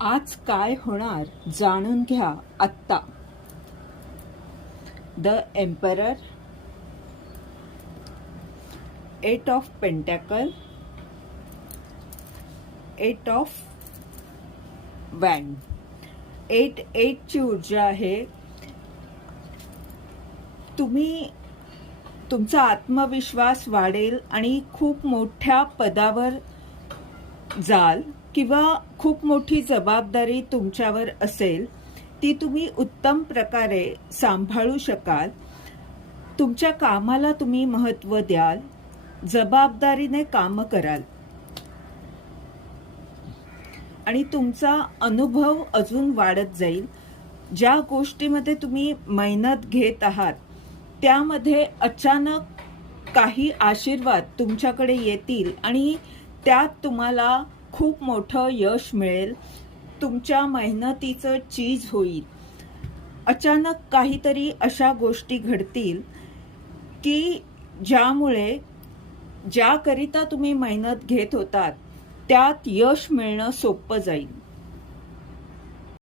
आज काय होणार जाणून घ्या आत्ता. The emperor, 8 of pentacle, 8 of wand. 8 ची ऊर्जा आहे. तुमचा आत्मविश्वास वाढेल आणि खूप मोठ्या पदावर जाल किंवा खूप मोठी जबाबदारी तुमच्यावर असेल, ती तुम्ही उत्तम प्रकारे सांभाळू शकाल. तुमच्या कामाला तुम्ही महत्त्व द्याल, जबाबदारीने काम कराल आणि तुमचा अनुभव अजून वाढत जाईल. ज्या गोष्टीमध्ये तुम्ही मेहनत घेत आहात त्यामध्ये अचानक काही आशीर्वाद तुमच्याकडे येतील आणि त्यात तुम्हाला खूप मोठं यश मिळेल. तुमच्या मेहनतीचं चीज होईल. अचानक काहीतरी अशा गोष्टी घडतील की ज्यामुळे ज्याकरिता तुम्ही मेहनत घेत होतात त्यात यश मिळणं सोपं जाईल.